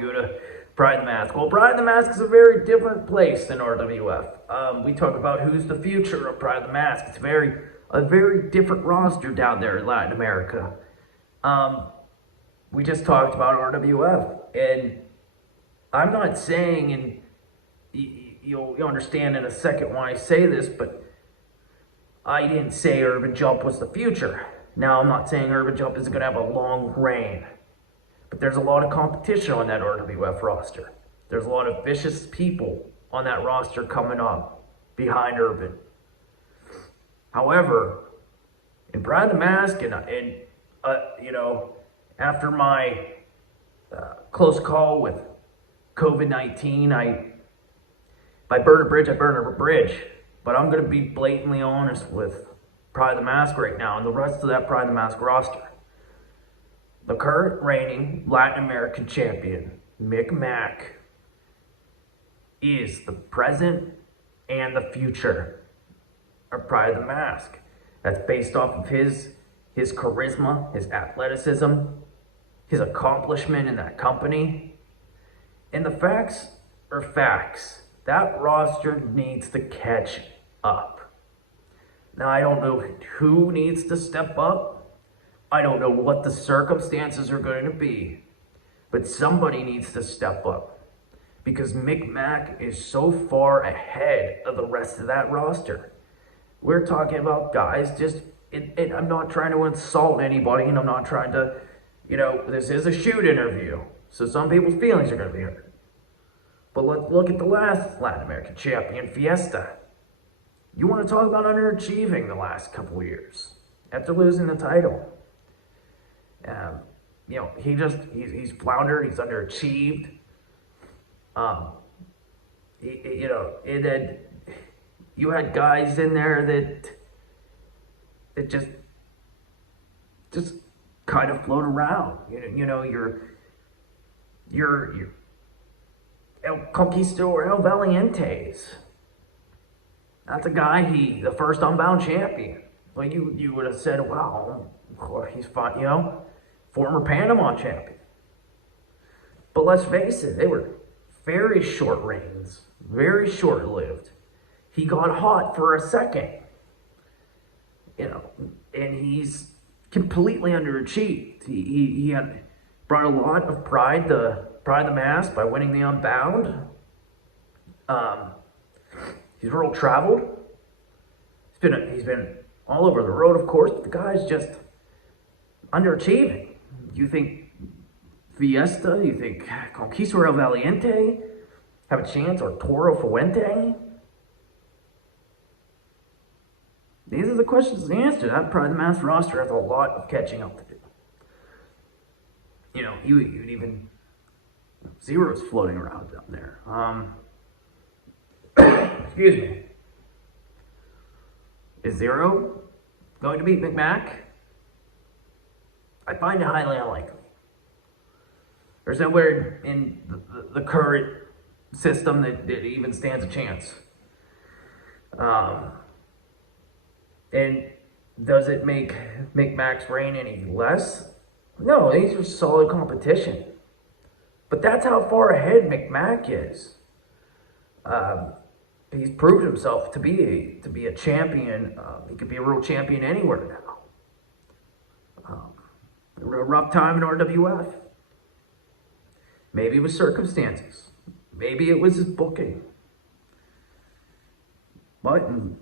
you go to Pride in the Mask. Well, Pride in the Mask is a very different place than RWF. We talk about who's the future of Pride in the Mask. It's a very different roster down there in Latin America. We just talked about RWF, and I'm not saying, and you'll understand in a second why I say this, but I didn't say Urban Jump was the future. Now, I'm not saying Urban Jump isn't going to have a long reign, but there's a lot of competition on that RWF roster. There's a lot of vicious people on that roster coming up behind Urban. However, in Pride in the Mask, and after my close call with COVID-19, if I burn a bridge, I burn a bridge. But I'm going to be blatantly honest with Pride of the Mask right now and the rest of that Pride of the Mask roster. The current reigning Latin American champion, Mick Mack, is the present and the future of Pride of the Mask. That's based off of his charisma, his athleticism, his accomplishment in that company. And the facts are facts. That roster needs to catch up. Now, I don't know who needs to step up. I don't know what the circumstances are going to be. But somebody needs to step up. Because Mick Mack is so far ahead of the rest of that roster. We're talking about guys and I'm not trying to insult anybody, and I'm not trying to, this is a shoot interview. So some people's feelings are going to be hurt. But let's look at the last Latin American champion, Fiesta. You want to talk about underachieving the last couple of years after losing the title. He's floundered, he's underachieved. You had guys in there that just kind of float around. Your El Conquistador, El Valientes. That's a guy, the first Unbound champion. Well, you would have said, wow, he's fine, former Panama champion. But let's face it, they were very short reigns, very short-lived. He got hot for a second, and he's completely underachieved. He had brought a lot of pride to Pride of the Mask by winning the Unbound. He's world traveled. He's been all over the road, of course, but the guy's just underachieving. You think Fiesta, you think Conquistador El Valiente have a chance, or Toro Fuente? These are the questions to answer. That Pride of the Mask roster has a lot of catching up to do. You'd even Zero's floating around down there. Excuse me. Is Zero going to beat Mick Mack? I find it highly unlikely. There's nowhere in the current system that even stands a chance. And does it make Mick Mack's reign any less? No, these are solid competition. But that's how far ahead Mick Mack is. He's proved himself to be a champion. He could be a real champion anywhere now. A rough time in RWF. Maybe it was circumstances. Maybe it was his booking. But in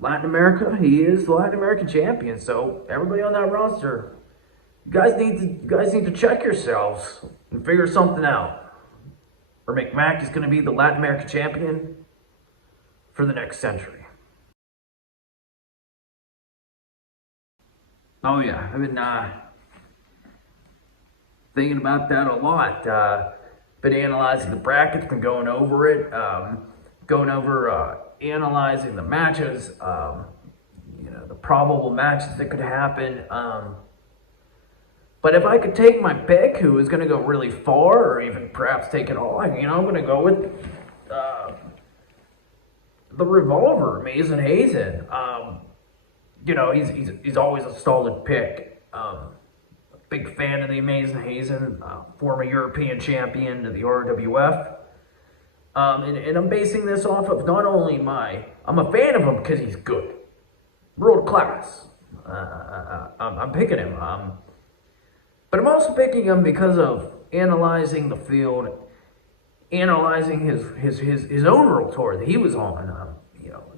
Latin America, he is the Latin American champion. So everybody on that roster, you guys need to check yourselves and figure something out. Or Mick Mack is going to be the Latin American champion for the next century. Oh yeah, I've been thinking about that a lot. Been analyzing the brackets, been going over it, analyzing the matches, the probable matches that could happen. But if I could take my pick, who is going to go really far, or even perhaps take it all, I'm going to go with the Revolver, Mason Hazen. He's always a solid pick. big fan of the Amazing Hazen, former European champion of the RWF. And I'm basing this off of not only I'm a fan of him because he's good, world class. I'm picking him. But I'm also picking him because of analyzing the field, analyzing his own world tour that he was on.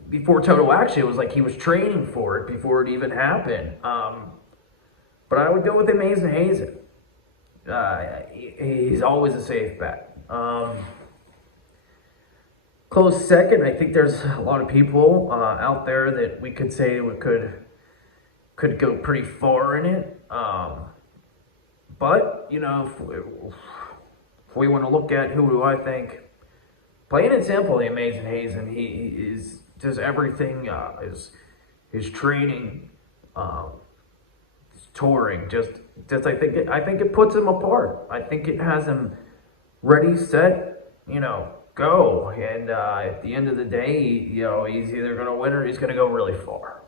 Before Toto, actually, it was like he was training for it before it even happened. But I would go with Amazing Hazen. He's always a safe bet. Close second, I think there's a lot of people out there that we could say could go pretty far in it. But, if we want to look at who do I think, plain and simple, the Amazing Hazen, he is does everything, his training, his touring, just I think it puts him apart. I think it has him ready, set, go. And at the end of the day, he's either going to win or he's going to go really far.